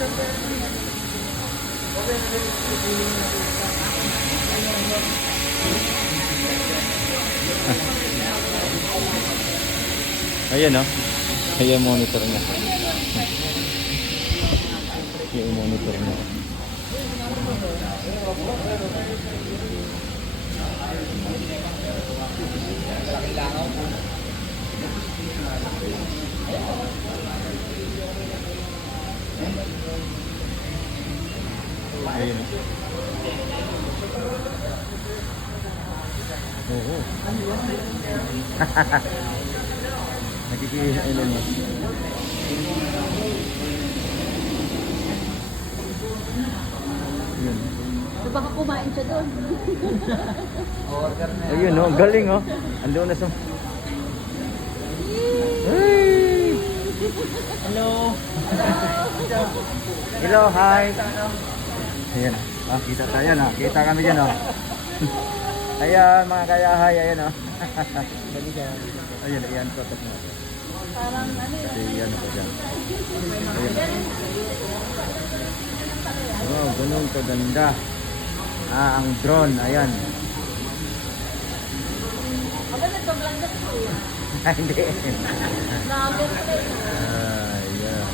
Ayan o. Ayan monitor niya. Yung monitor niya. Ayun. Oo. Nakikita mo. Yun. So baka kumain siya doon. Ayun oh, galing oh. Ando na sa... Hey! Hello. Hello, hi. Ayan. Ah, kita tayo na. Kita kami dyan oh. Ayan, mga kayahay. Ayan oh. Ayun, ayan. Tutok mo. Parang ano yun. Ayan ako dyan. Ayan. Oh, ganun kaganda. Ah, ang drone. Ayan. Aba, nagpa-vlog na po. Hindi. Vlogger pa rin. Ayan.